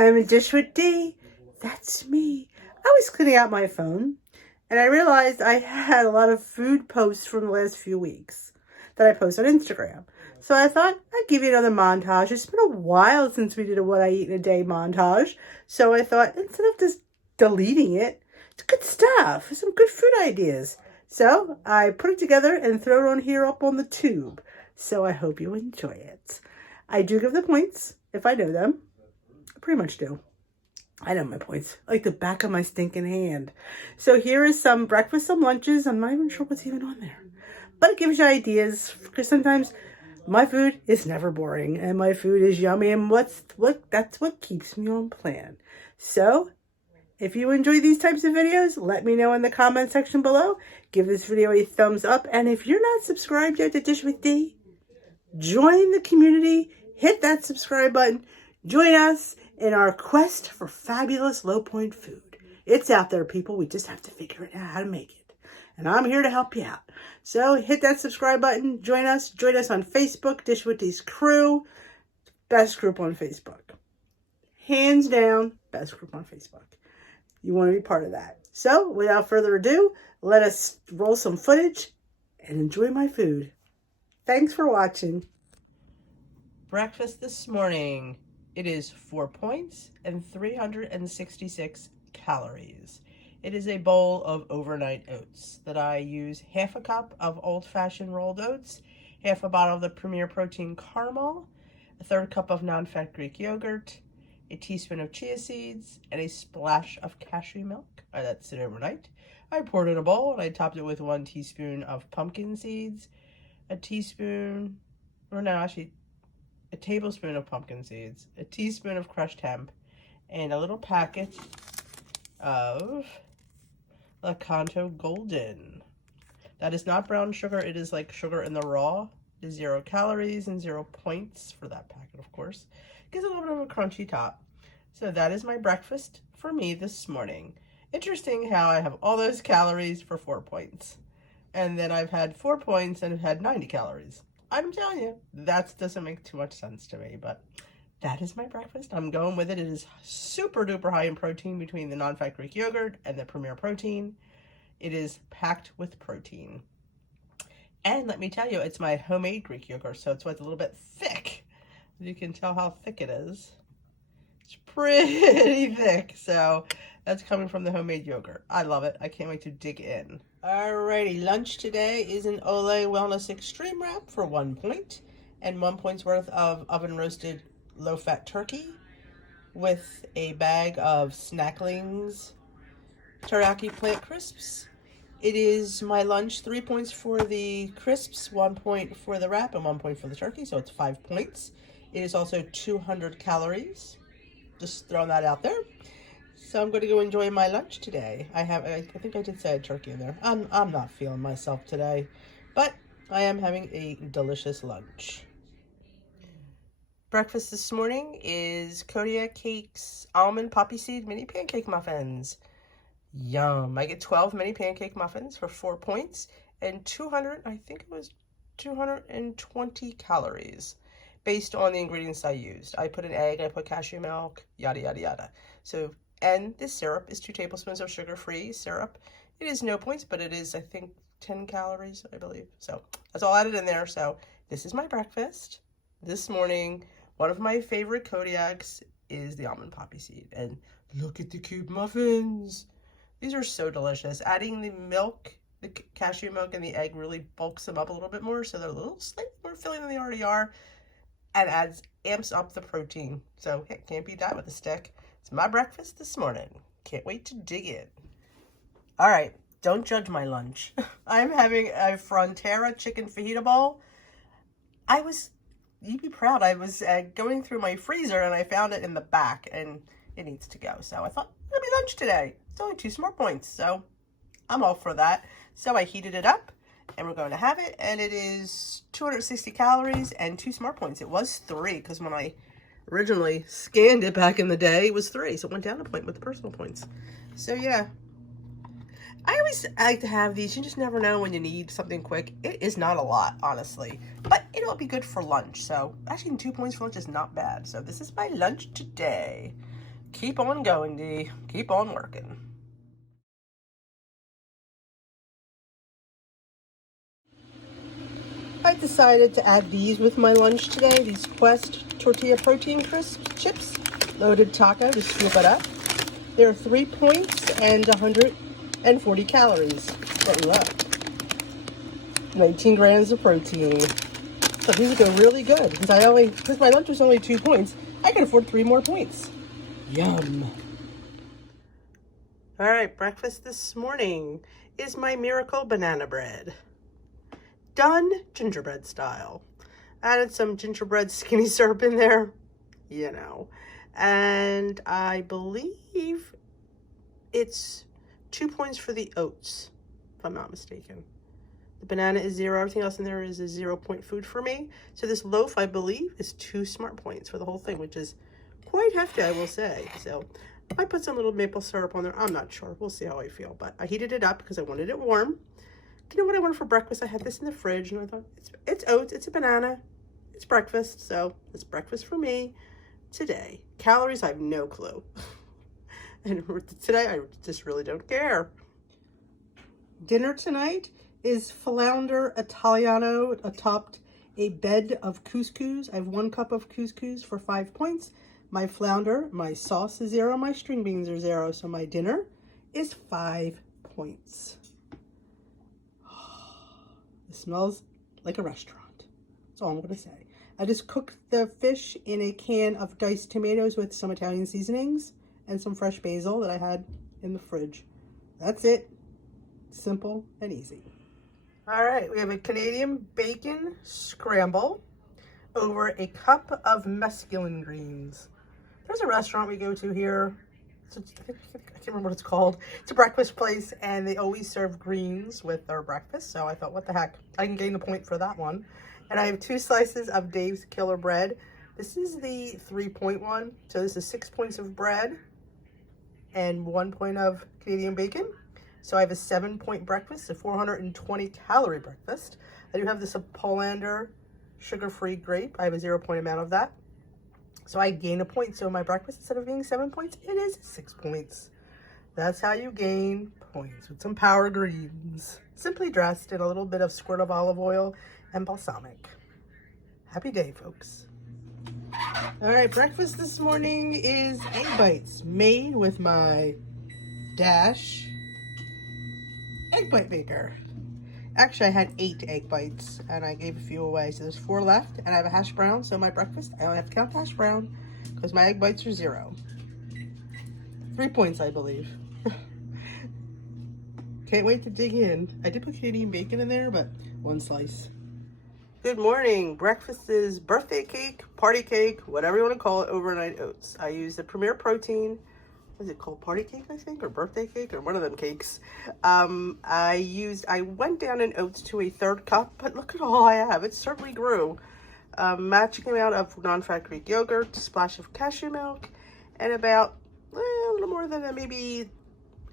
time in Dish with D. That's me. I was cleaning out my phone and I realized I had a lot of food posts from the last few weeks that I post on Instagram. So I thought I'd give you another montage. It's been a while since we did a what I eat in a day montage. So I thought instead of just deleting it, it's good stuff. Some good food ideas. So I put it together and throw it on here up on the tube. So I hope you enjoy it. I do give the points if I know them. I pretty much do. I know my points like the back of my stinking hand. So here is some breakfast, some lunches. I'm not even sure what's even on there. But it gives you ideas because sometimes my food is never boring and my food is yummy and that's what keeps me on plan. So if you enjoy these types of videos, let me know in the comment section below. Give this video a thumbs up. And if you're not subscribed yet to Dish with D, join the community. Hit that subscribe button. Join us in our quest for fabulous low point food. It's out there, people. We just have to figure it out how to make it. And I'm here to help you out. So hit that subscribe button. Join us. Join us on Facebook, Dish with D's crew. Best group on Facebook. Hands down, best group on Facebook. You want to be part of that. So without further ado, let us roll some footage and enjoy my food. Thanks for watching. Breakfast this morning. It is 4 points and 366 calories. It is a bowl of overnight oats that I use half a cup of old-fashioned rolled oats, half a bottle of the Premier Protein caramel, a third cup of non-fat Greek yogurt, a teaspoon of chia seeds, and a splash of cashew milk. I let it sit overnight. I poured in a bowl and I topped it with 1 teaspoon of pumpkin seeds, a tablespoon of pumpkin seeds, a teaspoon of crushed hemp, and a little packet of Lakanto Golden. That is not brown sugar. It is like sugar in the raw. It is 0 calories and 0 points for that packet, of course. Gives a little bit of a crunchy top. So that is my breakfast for me this morning. Interesting how I have all those calories for 4 points. And then I've had 4 points and have had 90 calories. I'm telling you, that doesn't make too much sense to me, but that is my breakfast. I'm going with it. It is super duper high in protein between the non-fat Greek yogurt and the Premier Protein. It is packed with protein. And let me tell you, it's my homemade Greek yogurt, so it's a little bit thick. You can tell how thick it is. It's pretty thick, so that's coming from the homemade yogurt. I love it. I can't wait to dig in. Alrighty, lunch today is an Olay Wellness Extreme Wrap for 1 point and 1 point's worth of oven roasted low-fat turkey with a bag of Snacklings teriyaki plant crisps. It is my lunch, 3 points for the crisps, 1 point for the wrap, and 1 point for the turkey, so it's 5 points. It is also 200 calories. Just throwing that out there. So I'm going to go enjoy my lunch today. I think I did say I had turkey in there. I'm not feeling myself today, but I am having a delicious lunch. Breakfast this morning is Kodiak Cakes almond poppy seed mini pancake muffins. Yum. I get 12 mini pancake muffins for 4 points and 220 calories based on the ingredients I used. I put an egg, I put cashew milk, yada, yada, yada. So, and this syrup is 2 tablespoons of sugar-free syrup. It is no points, but it is, I think, 10 calories, I believe. So that's all added in there. So this is my breakfast this morning. One of my favorite Kodiaks is the almond poppy seed. And look at the cute muffins. These are so delicious. Adding the milk, the cashew milk, and the egg really bulks them up a little bit more, so they're a little slightly more filling than they already are, and amps up the protein. So heck, can't beat that with a stick. It's my breakfast this morning. Can't wait to dig in. All right, don't judge my lunch. I'm having a Frontera chicken fajita bowl. You'd be proud. I was going through my freezer and I found it in the back and it needs to go. So I thought, it'll be lunch today. It's only 2 smart points, so I'm all for that. So I heated it up and we're going to have it, and it is 260 calories and 2 smart points. It was 3 because when I originally scanned it back in the day, it was 3, so it went down a point with the personal points. So yeah, I always like to have these. You just never know when you need something quick. It is not a lot, honestly, but it'll be good for lunch. So actually 2 points for lunch is not bad. So this is my lunch today. Keep on going, Dee. Keep on working. I decided to add these with my lunch today. These Quest Tortilla Protein Crisp Chips. Loaded taco to scoop it up. They're 3 points and 140 calories. What we love. 19 grams of protein. So these go really good because my lunch was only 2 points, I could afford 3 more points. Yum. All right, breakfast this morning is my miracle banana bread. Done gingerbread style. Added some gingerbread skinny syrup in there, you know. And I believe it's 2 points for the oats, if I'm not mistaken. The banana is 0. Everything else in there is a 0-point food for me. So this loaf, I believe, is 2 smart points for the whole thing, which is quite hefty, I will say. So I put some little maple syrup on there. I'm not sure. We'll see how I feel. But I heated it up because I wanted it warm. You know what I wanted for breakfast? I had this in the fridge, and I thought, it's oats, it's a banana, it's breakfast. So it's breakfast for me today. Calories, I have no clue. And today, I just really don't care. Dinner tonight is Flounder Italiano atop a bed of couscous. I have 1 cup of couscous for 5 points. My flounder, my sauce is 0, my string beans are 0. So my dinner is 5 points. It smells like a restaurant. That's all I'm going to say. I just cooked the fish in a can of diced tomatoes with some Italian seasonings and some fresh basil that I had in the fridge. That's it. Simple and easy. All right, we have a Canadian bacon scramble over a cup of mesclun greens. There's a restaurant we go to here. I can't remember what it's called. It's a breakfast place, and they always serve greens with their breakfast. So I thought, what the heck? I can gain a point for that one. And I have 2 slices of Dave's Killer Bread. This is the 3-point one. So this is 6 points of bread and 1 point of Canadian bacon. So I have a 7-point breakfast, a 420-calorie breakfast. I do have this Flounder sugar-free grape. I have a 0-point amount of that. So I gain a point. So my breakfast, instead of being 7 points, it is 6 points. That's how you gain points, with some power greens. Simply dressed in a little bit of squirt of olive oil and balsamic. Happy day, folks. All right, breakfast this morning is egg bites made with my Dash egg bite maker. Actually, I had 8 egg bites and I gave a few away. So there's 4 left, and I have a hash brown. So my breakfast, I only have to count hash brown because my egg bites are 0. 3 points, I believe. Can't wait to dig in. I did put Canadian bacon in there, but 1 slice. Good morning. Breakfast is birthday cake, party cake, whatever you want to call it, overnight oats. I use the Premier Protein. What is it called? Party cake, I think, or birthday cake, or one of them cakes. I went down in oats to a 1/3 cup, but look at all I have. It certainly grew. Matching amount of non-fat Greek yogurt, a splash of cashew milk, and about a little more than maybe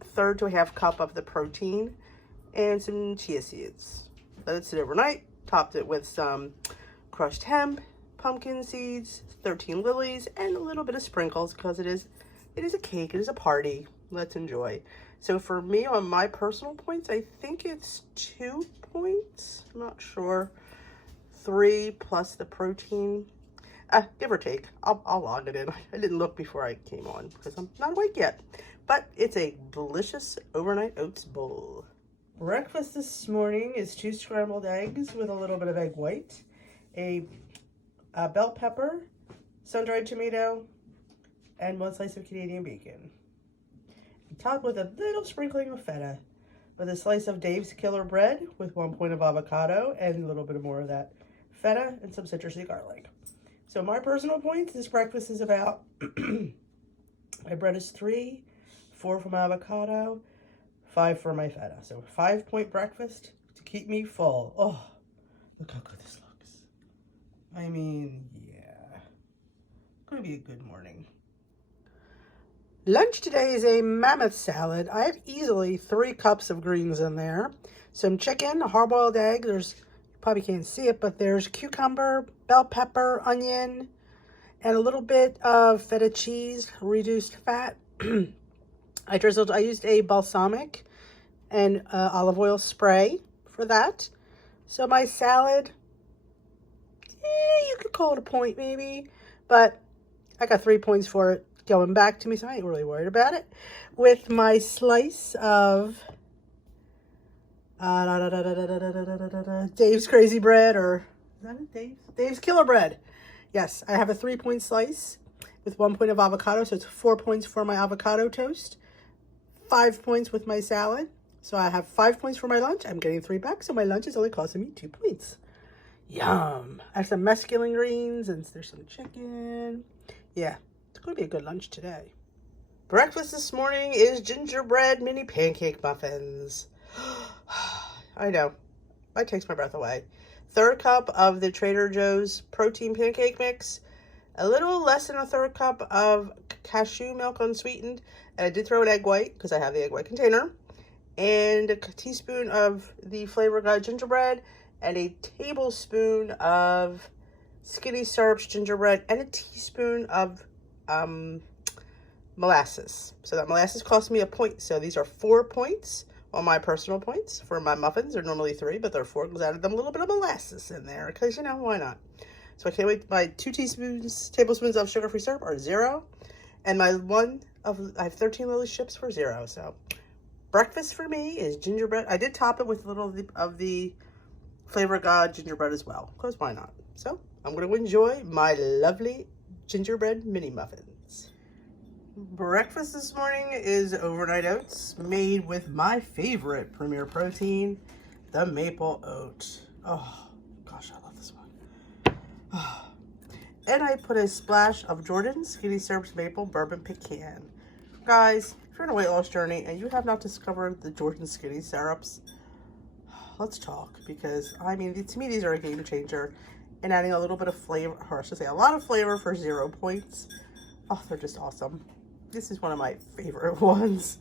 1/3 to a 1/2 cup of the protein, and some chia seeds. Let it sit overnight. Topped it with some crushed hemp, pumpkin seeds, 13 lilies, and a little bit of sprinkles because it is a cake, it is a party. Let's enjoy. So for me, on my personal points, I think it's 2 points. I'm not sure. 3 plus the protein. Give or take. I'll log it in. I didn't look before I came on because I'm not awake yet. But it's a delicious overnight oats bowl. Breakfast this morning is 2 scrambled eggs with a little bit of egg white, a bell pepper, sun-dried tomato, and 1 slice of Canadian bacon. Topped with a little sprinkling of feta, with a slice of Dave's Killer Bread with 1 point of avocado and a little bit more of that feta and some citrusy garlic. So my personal points, this breakfast is about, my bread is 3, 4 for my avocado, 5 for my feta. So 5-point breakfast to keep me full. Oh, look how good this looks. I mean, yeah, gonna be a good morning. Lunch today is a Mammoth salad. I have easily 3 cups of greens in there. Some chicken, a hard-boiled egg. You probably can't see it, but there's cucumber, bell pepper, onion, and a little bit of feta cheese, reduced fat. I used a balsamic and olive oil spray for that. So my salad, you could call it a point maybe, but I got 3 points for it going back to me, so I ain't really worried about it. With my slice of Dave's Crazy Bread, or is that it? Dave's Killer Bread. Yes, I have a 3-point slice with 1 point of avocado, so it's 4 points for my avocado toast, 5 points with my salad. So I have 5 points for my lunch. I'm getting 3 back, so my lunch is only costing me 2 points. Yum. I have some mesclun greens, and there's some chicken. Yeah, it's going to be a good lunch today. Breakfast this morning is gingerbread mini pancake muffins. I know, that takes my breath away. 1/3 cup of the Trader Joe's protein pancake mix, a little less than a 1/3 cup of cashew milk unsweetened, and I did throw an egg white because I have the egg white container, and a teaspoon of the Flavor Guide gingerbread, and a tablespoon of Skinny Syrups gingerbread, and a teaspoon of molasses. So that molasses cost me a point. So these are 4 points on my personal points. For my muffins, they're normally 3, but they're 4 because I added them a little bit of molasses in there because, you know, why not? So I can't wait. My 2 tablespoons of sugar-free syrup are 0. And I have 13 little chips for 0. So breakfast for me is gingerbread. I did top it with a little of the Flavor God gingerbread as well, because why not? So I'm going to enjoy my lovely gingerbread mini muffins. Breakfast this morning is overnight oats made with my favorite Premier Protein, the maple oat. Oh gosh, I love this one. Oh. And I put a splash of Jordan's Skinny Syrups Maple Bourbon Pecan. Guys, if you're on a weight loss journey and you have not discovered the Jordan Skinny Syrups, let's talk, because I mean, to me, these are a game changer. And adding a little bit of flavor, or I should say a lot of flavor for 0 points. Oh, they're just awesome. This is one of my favorite ones.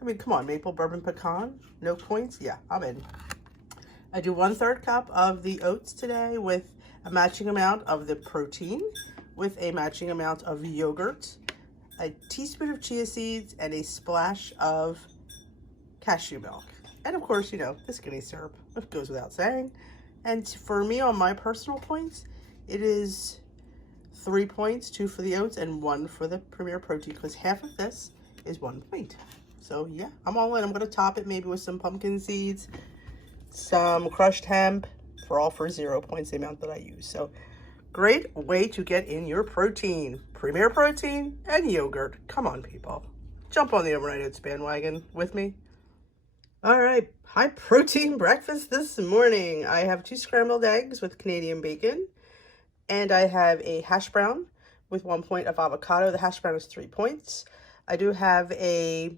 I mean, come on, maple bourbon pecan, no points? Yeah, I'm in. I do 1/3 cup of the oats today with a matching amount of the protein, with a matching amount of yogurt, a teaspoon of chia seeds, and a splash of cashew milk. And of course, you know, the Skinny syrup, it goes without saying. And for me, on my personal points, it is 3 points, 2 for the oats and 1 for the Premier Protein, because half of this is 1 point. So yeah, I'm all in. I'm going to top it maybe with some pumpkin seeds, some crushed hemp, for 0 points, the amount that I use. So great way to get in your protein. Premier Protein and yogurt. Come on, people. Jump on the overnight oats bandwagon with me. All right, high protein breakfast this morning. I have 2 scrambled eggs with Canadian bacon, and I have a hash brown with 1 point of avocado. The hash brown is 3 points. I do have a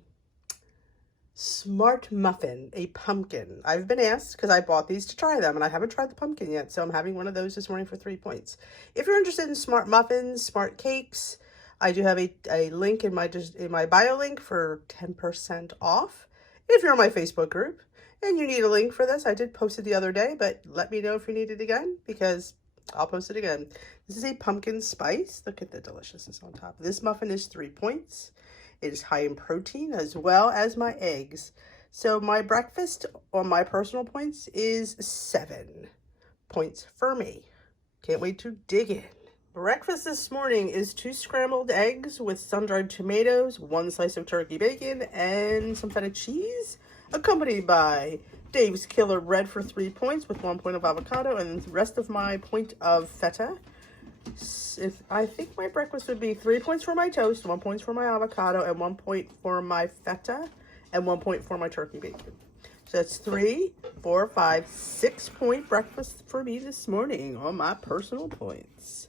smart muffin, a pumpkin. I've been asked because I bought these to try them, and I haven't tried the pumpkin yet, so I'm having one of those this morning for 3 points. If you're interested in smart muffins, smart cakes, I do have a link in my bio link for 10% off. If you're on my Facebook group and you need a link for this, I did post it the other day, but let me know if you need it again, because I'll post it again. This is a pumpkin spice. Look at the deliciousness on top. This muffin is 3 points. It is high in protein as well as my eggs. So my breakfast on my personal points is 7 points for me. Can't wait to dig in. Breakfast this morning is 2 scrambled eggs with sun-dried tomatoes, 1 slice of turkey bacon, and some feta cheese, accompanied by Dave's Killer Bread for 3 points with 1 point of avocado, and the rest of my point of feta. I think my breakfast would be 3 points for my toast, 1 point for my avocado, and 1 point for my feta, and 1 point for my turkey bacon. So that's 3, 4, 5, 6 point breakfast for me this morning on my personal points.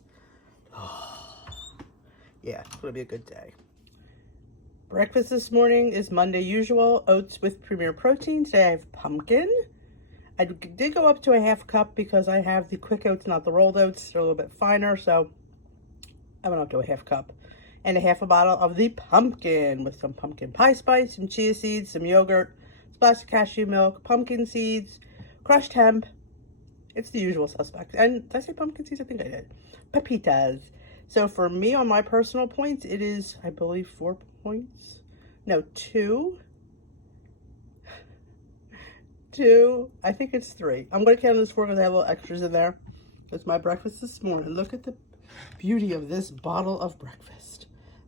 Yeah, it's gonna be a good day. Breakfast this morning is Monday usual, oats with Premier Protein. Today I have pumpkin. I did go up to a ½ cup because I have the quick oats, not the rolled oats. They're a little bit finer, so I went up to a ½ cup. And a half a bottle of the pumpkin with some pumpkin pie spice, some chia seeds, some yogurt, splash of cashew milk, pumpkin seeds, crushed hemp. It's the usual suspects. And did I say pumpkin seeds? I think I did. Pepitas. So for me, on my personal points, it is, I believe, 4 points. No, 2. 2. I think it's 3. I'm going to count this 4 because I have little extras in there. It's my breakfast this morning. Look at the beauty of this bottle of breakfast.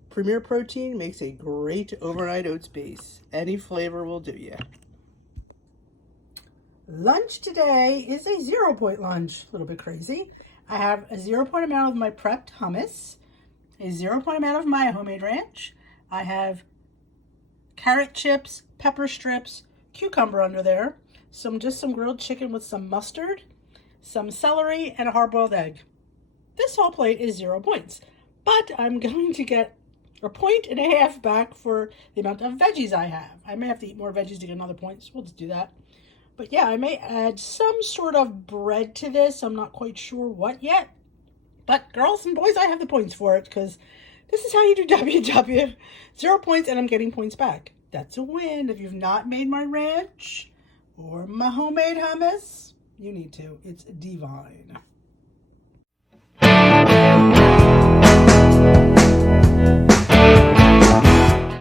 Premier Protein makes a great overnight oats base. Any flavor will do you. Lunch today is a 0 point lunch. A little bit crazy. I have a 0 point amount of my prepped hummus, a 0 point amount of my homemade ranch. I have carrot chips, pepper strips, cucumber under there, just some grilled chicken with some mustard, some celery, and a hard-boiled egg. This whole plate is 0 points, but I'm going to get a 1.5 points back for the amount of veggies I have. I may have to eat more veggies to get another point, so we'll just do that. But yeah, I may add some sort of bread to this. I'm not quite sure what yet. But girls and boys, I have the points for it because this is how you do WW. 0 points and I'm getting points back. That's a win. If you've not made my ranch or my homemade hummus, you need to. It's divine.